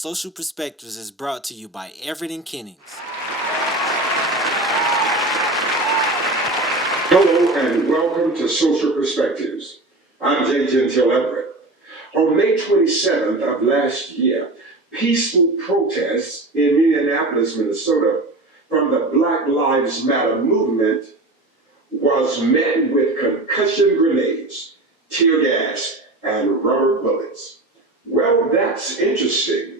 Social Perspectives is brought to you by Everett and Kennings. Hello and welcome to Social Perspectives. I'm J. Gentile Everett. On May 27th of last year, peaceful protests in Minneapolis, Minnesota, from the Black Lives Matter movement was met with concussion grenades, tear gas, and rubber bullets. Well, that's interesting.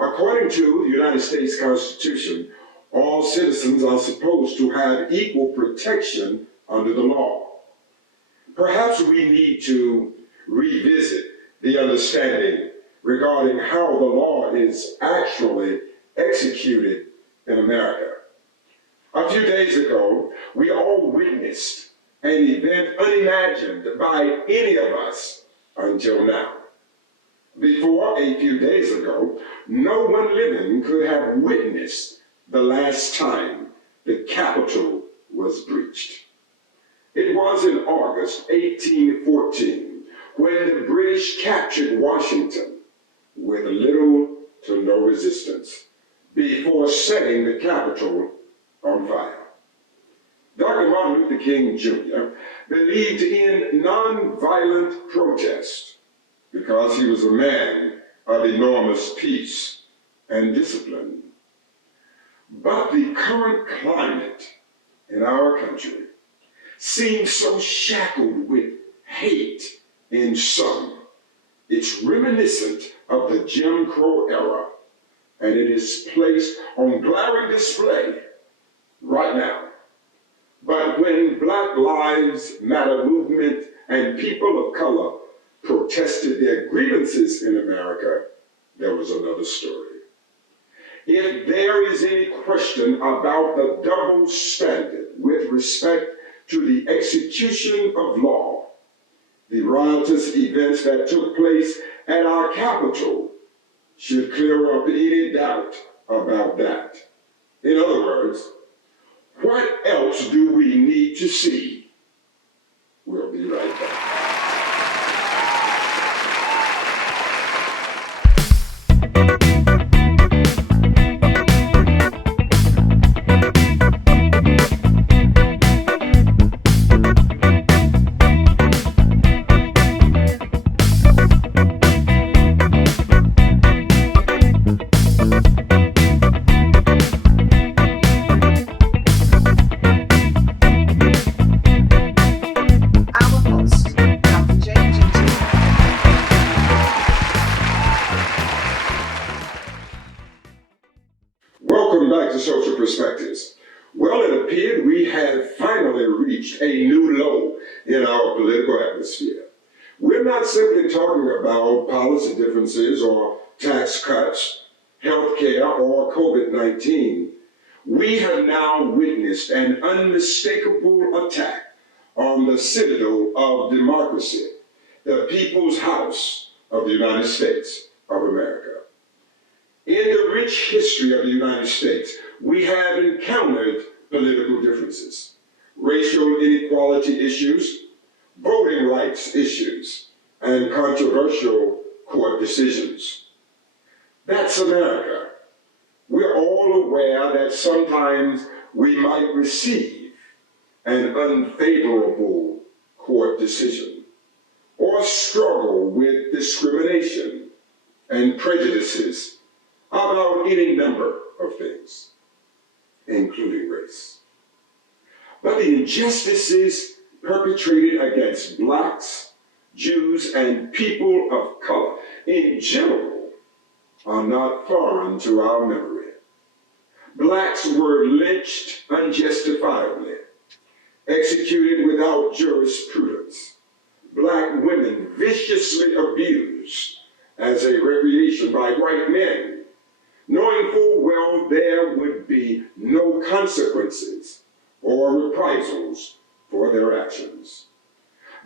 According to the United States Constitution, all citizens are supposed to have equal protection under the law. Perhaps we need to revisit the understanding regarding how the law is actually executed in America. A few days ago, we all witnessed an event unimagined by any of us until now. Before a few days ago, no one living could have witnessed the last time the Capitol was breached. It was in August 1814 when the British captured Washington with little to no resistance before setting the Capitol on fire. Dr. Martin Luther King Jr. believed in nonviolent protest because he was a man of enormous peace and discipline. But the current climate in our country seems so shackled with hate in some. It's reminiscent of the Jim Crow era, and it is placed on glaring display right now. But when Black Lives Matter movement and people of color protested their grievances in America, there was another story. If there is any question about the double standard with respect to the execution of law, the riotous events that took place at our Capitol should clear up any doubt about that. In other words, what else do we need to see? We'll be right back. Welcome back to Social Perspectives. Well, it appeared we have finally reached a new low in our political atmosphere. We're not simply talking about policy differences or tax cuts, health care, or COVID-19. We have now witnessed an unmistakable attack on the citadel of democracy, the People's House of the United States of America. In the rich history of the United States, we have encountered political differences, racial inequality issues, voting rights issues, and controversial court decisions. That's America. We're all aware that sometimes we might receive an unfavorable court decision or struggle with discrimination and prejudices about any number of things, including race. But the injustices perpetrated against blacks, Jews, and people of color in general are not foreign to our memory. Blacks were lynched unjustifiably, executed without jurisprudence. Black women viciously abused as a recreation by white men, knowing full well there would be no consequences or reprisals for their actions.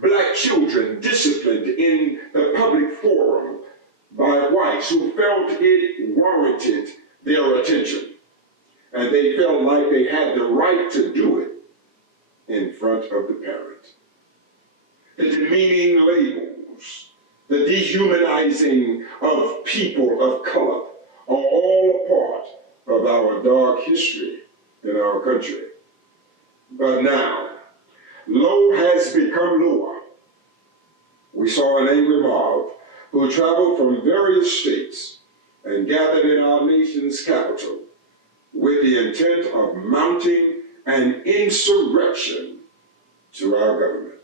Black children disciplined in the public forum by whites who felt it warranted their attention, and they felt like they had the right to do it in front of the parent. The demeaning labels, the dehumanizing of people of color, our dark history in our country. But now, low has become lower. We saw an angry mob who traveled from various states and gathered in our nation's capital with the intent of mounting an insurrection to our government.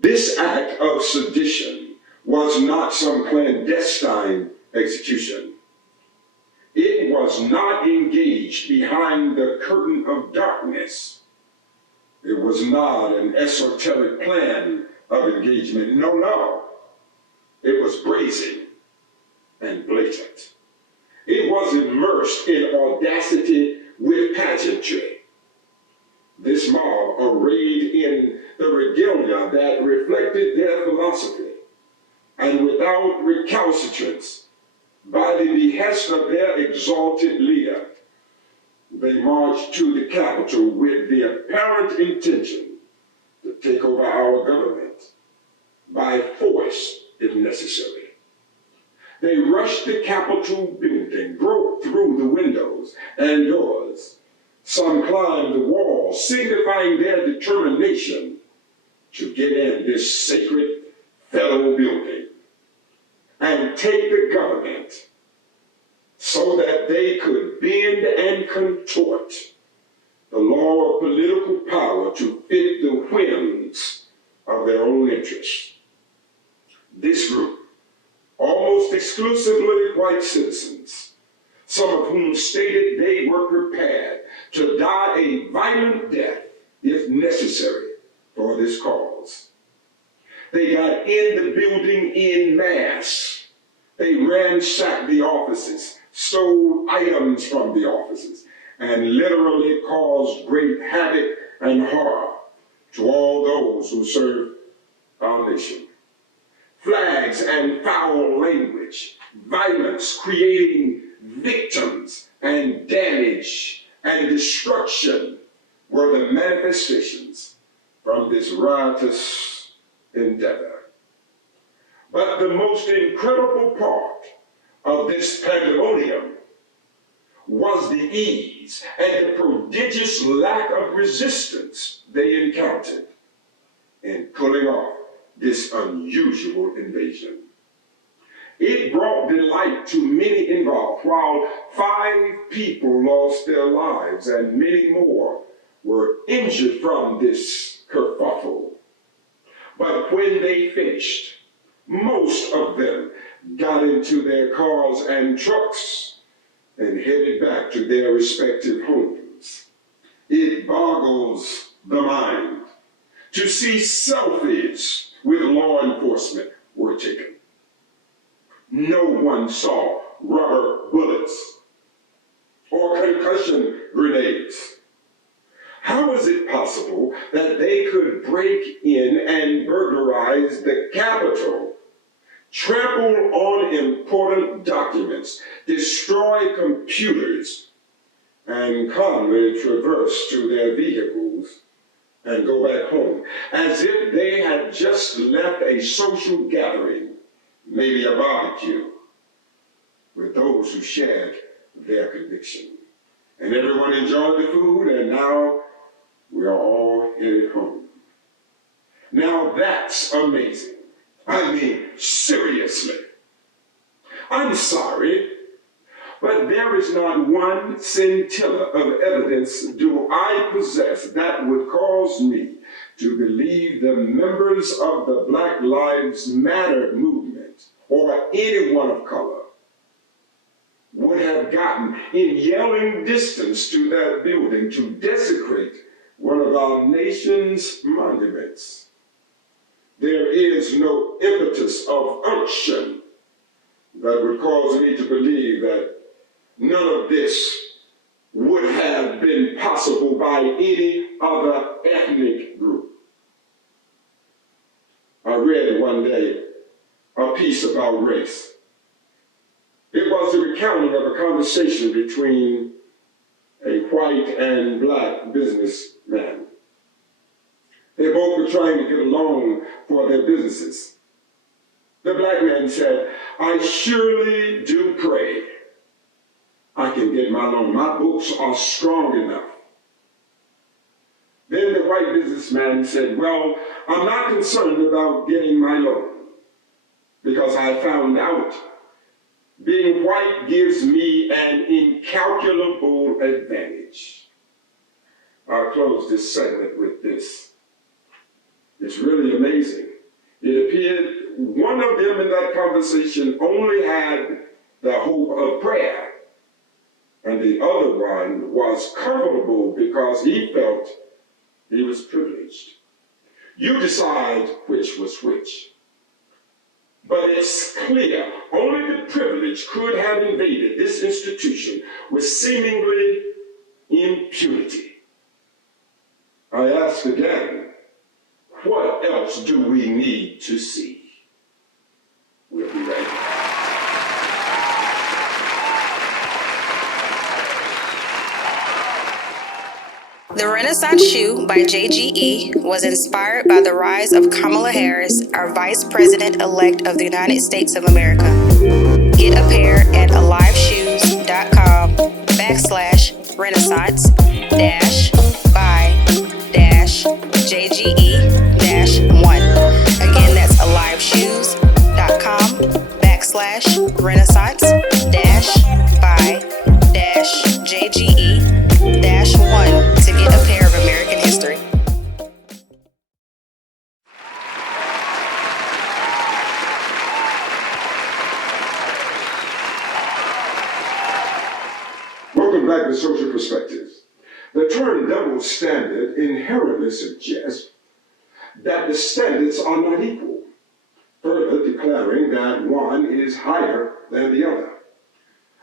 This act of sedition was not some clandestine execution. It was not engaged behind the curtain of darkness. It was not an esoteric plan of engagement. No, no. It was brazen and blatant. It was immersed in audacity with pageantry. This mob, arrayed in the regalia that reflected their philosophy, and without recalcitrance, by the behest of their exalted leader, they marched to the Capitol with the apparent intention to take over our government by force if necessary. They rushed the Capitol building, broke through the windows and doors. Some climbed the walls, signifying their determination to get in this sacred federal building and take the government so that they could bend and contort the law of political power to fit the whims of their own interests. This group, almost exclusively white citizens, some of whom stated they were prepared to die a violent death if necessary for this cause. They got in the building en masse. They ransacked the offices, stole items from the offices, and literally caused great havoc and horror to all those who serve our nation. Flags and foul language, violence creating victims and damage and destruction were the manifestations from this riotous endeavor. But the most incredible part of this pandemonium was the ease and the prodigious lack of resistance they encountered in pulling off this unusual invasion. It brought delight to many involved. While 5 people lost their lives and many more were injured from this kerfuffle. But when they finished, most of them got into their cars and trucks and headed back to their respective homes. It boggles the mind to see selfies with law enforcement were taken. No one saw rubber bullets or concussion grenades. How is it possible that they could break in and burglarize the Capitol, trample on important documents, destroy computers, and calmly traverse to their vehicles and go back home, as if they had just left a social gathering, maybe a barbecue, with those who shared their conviction? And everyone enjoyed the food, and now we are all headed home. Now that's amazing. I mean, seriously. I'm sorry, but there is not one scintilla of evidence do I possess that would cause me to believe the members of the Black Lives Matter movement or anyone of color would have gotten in yelling distance to that building to desecrate one of our nation's monuments. There is no impetus of unction that would cause me to believe that none of this would have been possible by any other ethnic group. I read one day a piece about race. It was a recounting of a conversation between a white and black businessman. They both were trying to get along for their businesses. The black man said, "I surely do pray I can get my loan. My books are strong enough. Then the white businessman said, well, I'm not concerned about getting my loan because I found out being white gives me an incalculable advantage. I'll close this segment with this. It's really amazing. It appeared one of them in that conversation only had the hope of prayer, and the other one was comfortable because he felt he was privileged. You decide which was which. But it's clear only the privileged could have invaded this institution with seemingly impunity. I ask again, what else do we need to see? We'll be right back. The Renaissance Shoe by JGE was inspired by the rise of Kamala Harris, our Vice President-elect of the United States of America. Get a pair at aliveshoes.com/renaissance-by-JGE-1. Again, that's aliveshoes.com/renaissance-by-JGE-1 to get a pair of American history. Welcome back to Social Perspectives. The term double standard inherently suggests that the standards are not equal, further declaring that one is higher than the other.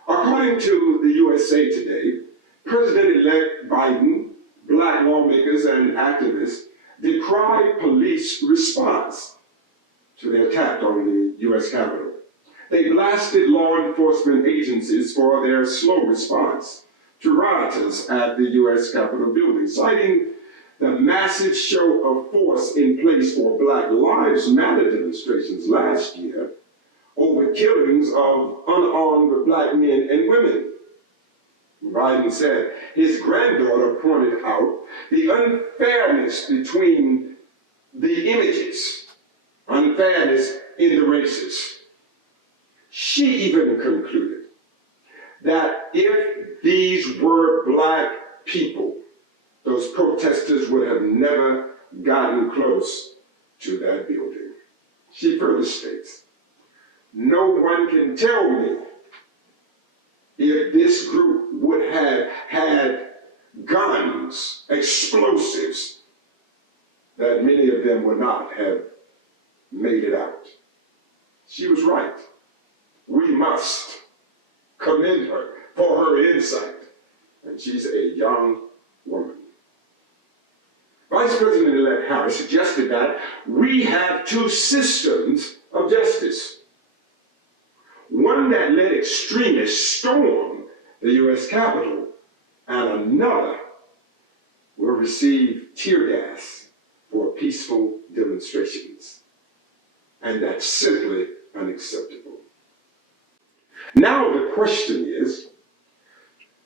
According to the USA Today, President-elect Biden, black lawmakers and activists decried police response to the attack on the U.S. Capitol. They blasted law enforcement agencies for their slow response to rioters at the U.S. Capitol building, citing the massive show of force in place for Black Lives Matter demonstrations last year over killings of unarmed black men and women. Biden said his granddaughter pointed out the unfairness between the images, unfairness in the races. She even concluded that if these were black people, those protesters would have never gotten close to that building. She further states, no one can tell me if this group would have had guns, explosives, that many of them would not have made it out. She was right. We must commend her for her insight, and she's a young woman. Vice President-elect Harris suggested that we have two systems of justice. One that let extremists storm the U.S. Capitol, and another will receive tear gas for peaceful demonstrations. And that's simply unacceptable. Now the question is,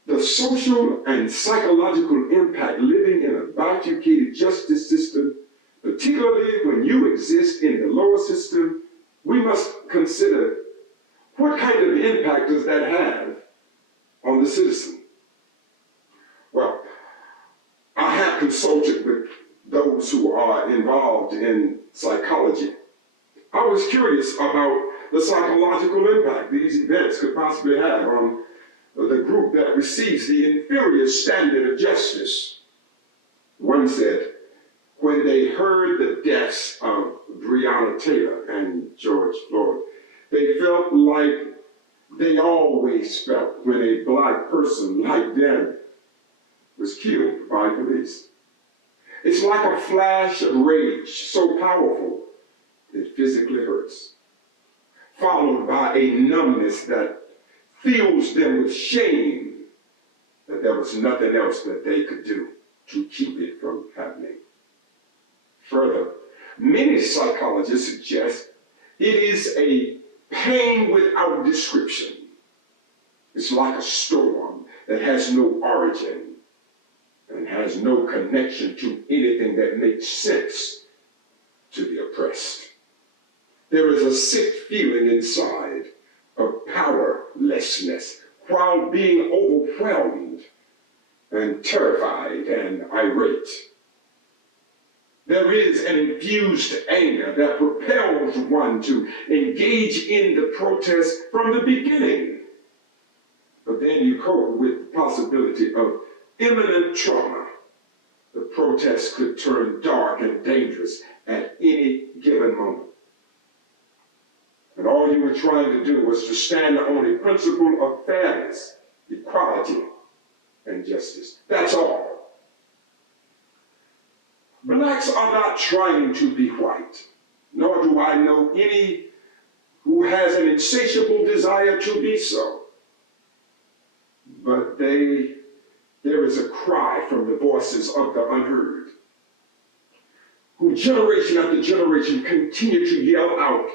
the social and psychological impact living in a bifurcated justice system, particularly when you exist in the lower system, we must consider what kind of impact does that have on the citizen? Well, I have consulted with those who are involved in psychology. I was curious about the psychological impact these events could possibly have on the group that receives the inferior standard of justice. One said, when they heard the deaths of Breonna Taylor and George Floyd, they felt like they always felt when a black person like them was killed by police. It's like a flash of rage, so powerful it physically hurts, followed by a numbness that fills them with shame that there was nothing else that they could do to keep it from happening. Further, many psychologists suggest it is a pain without description. It's like a storm that has no origin and has no connection to anything that makes sense to the oppressed. There is a sick feeling inside of powerlessness while being overwhelmed and terrified and irate. There is an infused anger that propels one to engage in the protest from the beginning. But then you cope with the possibility of imminent trauma. The protest could turn dark and dangerous at any given moment. And all you were trying to do was to stand on a principle of fairness, equality, and justice. That's all. Blacks are not trying to be white, nor do I know any who has an insatiable desire to be so. But there is a cry from the voices of the unheard, who generation after generation continue to yell out,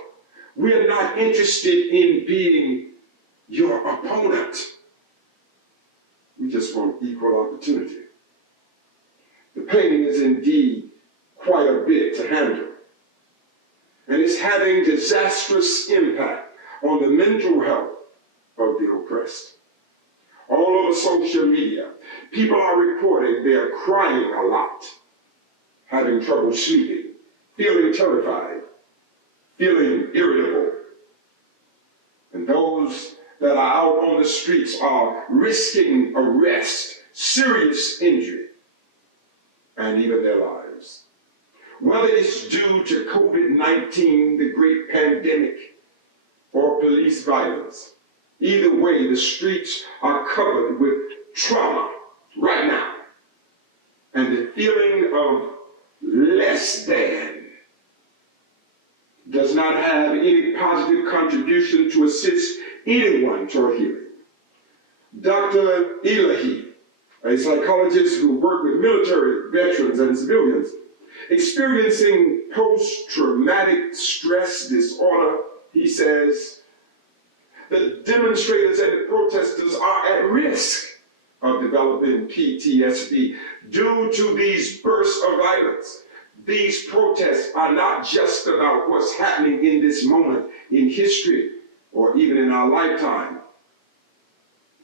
"We are not interested in being your opponent. We just want equal opportunity." The painting is indeed quite a bit to handle, and it's having disastrous impact on the mental health of the oppressed. All over social media, people are reporting they are crying a lot, having trouble sleeping, feeling terrified, feeling irritable. And those that are out on the streets are risking arrest, serious injury, and even their lives. Whether it's due to COVID-19, the great pandemic, or police violence, either way, the streets are covered with trauma right now. And the feeling of less than does not have any positive contribution to assist anyone toward healing. Dr. Elahi, a psychologist who worked with military veterans and civilians experiencing post-traumatic stress disorder, he says, the demonstrators and the protesters are at risk of developing PTSD due to these bursts of violence. These protests are not just about what's happening in this moment in history or even in our lifetime.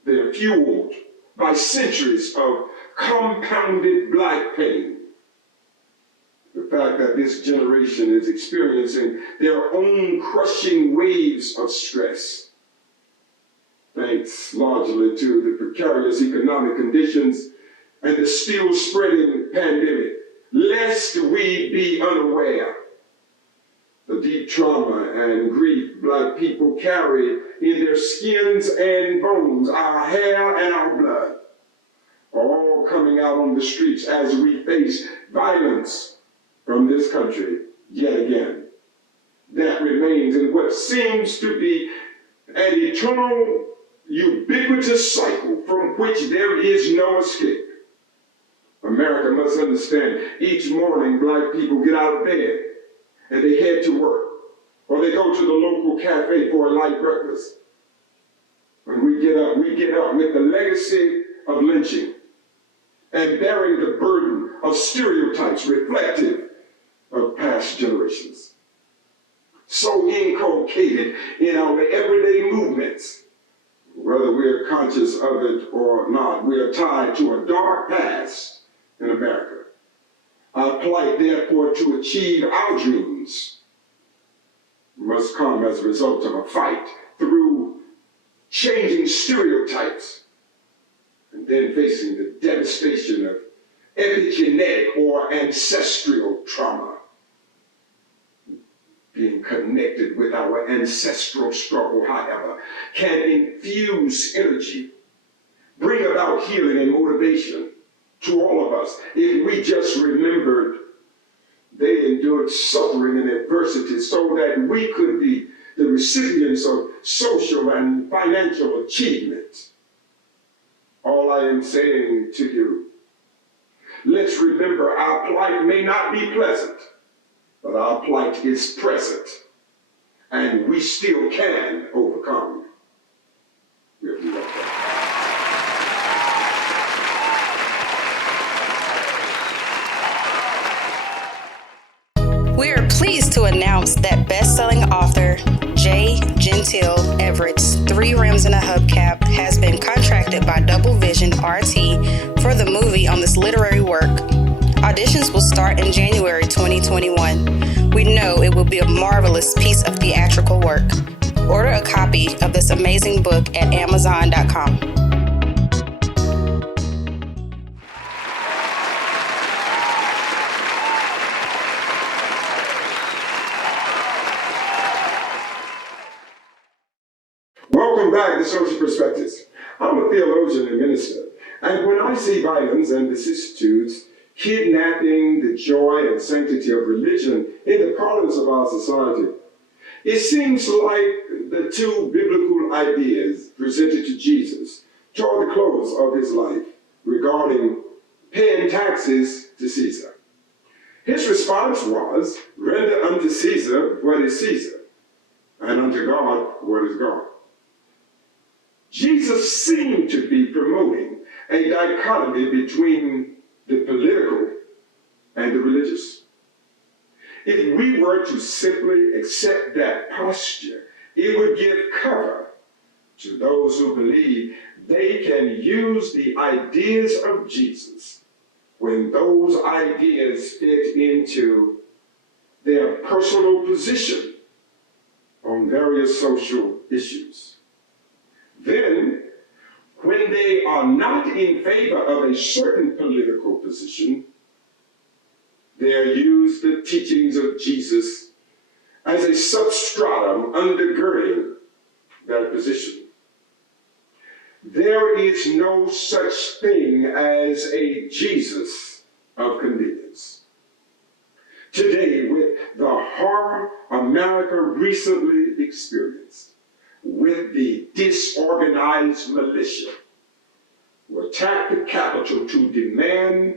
They're fueled by centuries of compounded Black pain. The fact that this generation is experiencing their own crushing waves of stress, thanks largely to the precarious economic conditions and the still spreading pandemic, lest we be unaware. The deep trauma and grief Black people carry in their skins and bones, our hair and our blood, are all coming out on the streets as we face violence from this country yet again. That remains in what seems to be an eternal, ubiquitous cycle from which there is no escape. America must understand, each morning Black people get out of bed and they head to work, or they go to the local cafe for a light breakfast. When we get up with the legacy of lynching and bearing the burden of stereotypes reflective of past generations. So inculcated in our everyday movements, whether we're conscious of it or not, we are tied to a dark past in America. Our plight, therefore, to achieve our dreams must come as a result of a fight through changing stereotypes and then facing the devastation of epigenetic or ancestral trauma. Being connected with our ancestral struggle, however, can infuse energy, bring about healing and motivation to all of us if we just remembered they endured suffering and adversity so that we could be the recipients of social and financial achievement. All I am saying to you, let's remember our plight may not be pleasant, but our plight is present, and we still can overcome if we want that. rims and a hubcap, has been contracted by Double Vision RT for the movie on this literary work. Auditions will start in January 2021. We know it will be a marvelous piece of theatrical work. Order a copy of this amazing book at Amazon.com. Welcome back to Social Perspectives. I'm a theologian and minister, and when I see violence and vicissitudes, kidnapping the joy and sanctity of religion in the parlance of our society, it seems like the two biblical ideas presented to Jesus toward the close of his life regarding paying taxes to Caesar. His response was, render unto Caesar what is Caesar, and unto God what is God. Jesus seemed to be promoting a dichotomy between the political and the religious. If we were to simply accept that posture, it would give cover to those who believe they can use the ideas of Jesus when those ideas fit into their personal position on various social issues. Then, when they are not in favor of a certain political position, they use the teachings of Jesus as a substratum undergirding that position. There is no such thing as a Jesus of convenience. Today, with the horror America recently experienced, with the disorganized militia who attack the Capitol to demand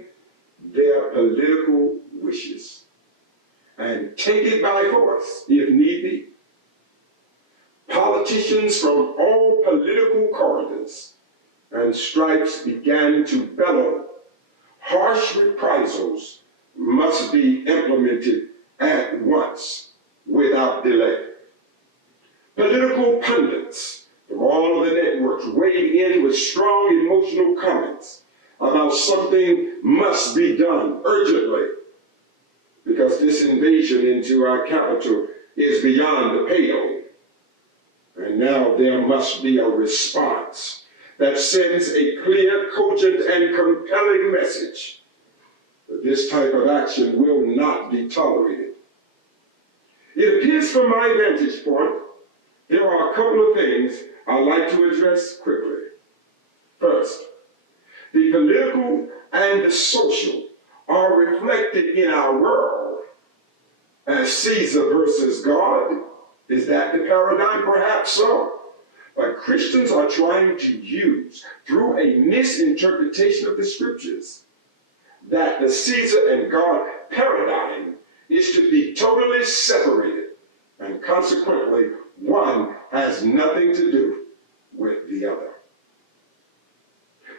their political wishes and take it by force if need be. Politicians from all political corridors and stripes began to bellow. Harsh reprisals must be implemented at once without delay. Political pundits from all of the networks weighed in with strong emotional comments about something must be done urgently because this invasion into our capital is beyond the pale. And now there must be a response that sends a clear, cogent, and compelling message that this type of action will not be tolerated. It appears from my vantage point, there are a couple of things I'd like to address quickly. First, the political and the social are reflected in our world as Caesar versus God. Is that the paradigm? Perhaps so. But Christians are trying to use, through a misinterpretation of the scriptures, that the Caesar and God paradigm is to be totally separated, and consequently, one has nothing to do with the other.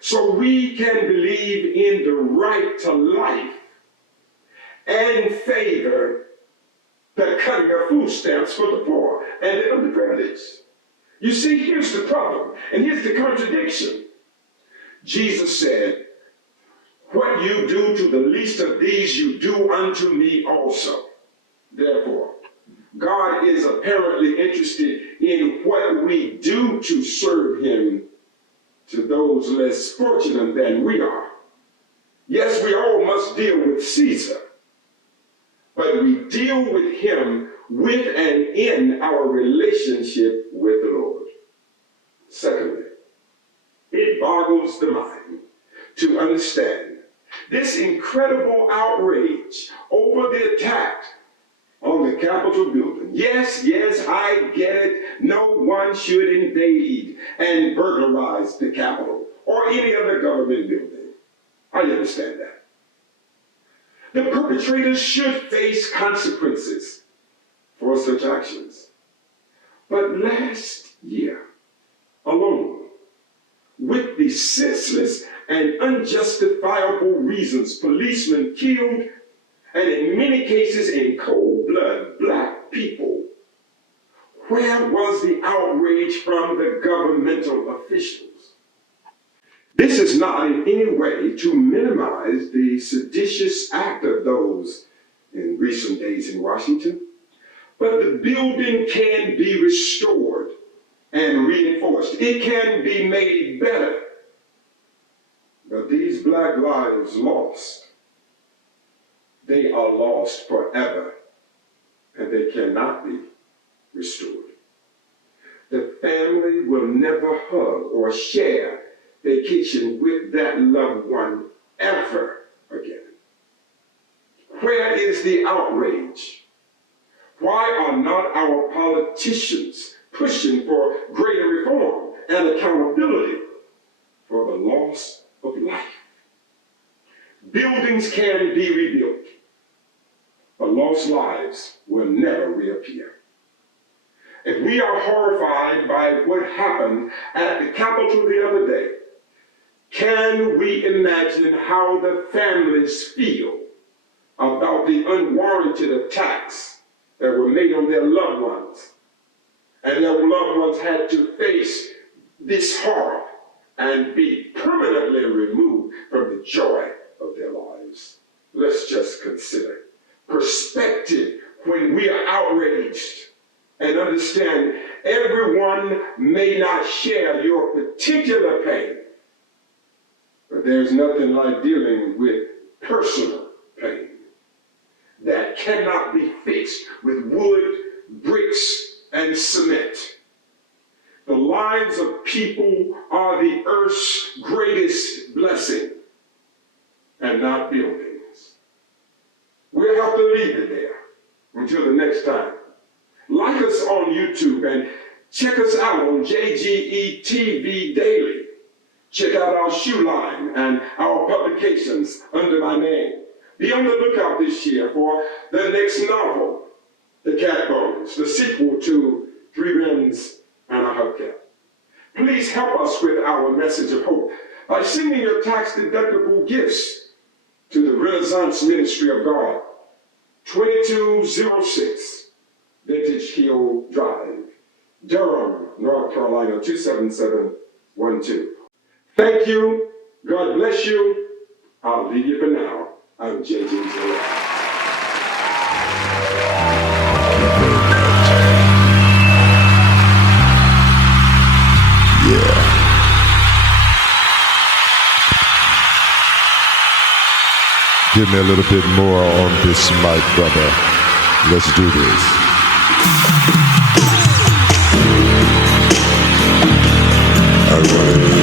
So we can believe in the right to life and favor the cutting of food stamps for the poor and the underprivileged. You see, here's the problem, and here's the contradiction. Jesus said, what you do to the least of these, you do unto me also. Therefore, God is apparently interested in what we do to serve him to those less fortunate than we are. Yes, we all must deal with Caesar, but we deal with him with and in our relationship with the Lord. Secondly, it boggles the mind to understand this incredible outrage over the attack on the Capitol building. Yes, I get it. No one should invade and burglarize the Capitol or any other government building. I understand that. The perpetrators should face consequences for such actions. But last year alone, with the senseless and unjustifiable reasons policemen killed, and in many cases in cold blood, black people, Where was the outrage from the governmental officials? This is not in any way to minimize the seditious act of those in recent days in Washington, but the building can be restored and reinforced. It can be made better. But these black lives lost, they are lost forever, and they cannot be restored. The family will never hug or share vacation with that loved one ever again. Where is the outrage? Why are not our politicians pushing for greater reform and accountability for the loss of life? Buildings can be rebuilt, but lost lives will never reappear. If we are horrified by what happened at the Capitol the other day, can we imagine how the families feel about the unwarranted attacks that were made on their loved ones? And their loved ones had to face this horror and be permanently removed from the joy of their lives. Let's just consider perspective when we are outraged and understand everyone may not share your particular pain. But there's nothing like dealing with personal pain that cannot be fixed with wood, bricks, and cement. The lives of people are the earth's greatest blessing, and not buildings. We'll have to leave it there until the next time. Like us on YouTube and check us out on JGE TV Daily. Check out our shoe line and our publications under my name. Be on the lookout this year for the next novel, The Cat Bones, the sequel to Three Wrens and a Hubcap. Please help us with our message of hope by sending your tax-deductible gifts to the Renaissance Ministry of God, 2206 Vintage Hill Drive, Durham, North Carolina, 27712. Thank you. God bless you. I'll leave you for now. I'm J.J. Taylor. Give me a little bit more on this mic, brother. Let's do this. I want it.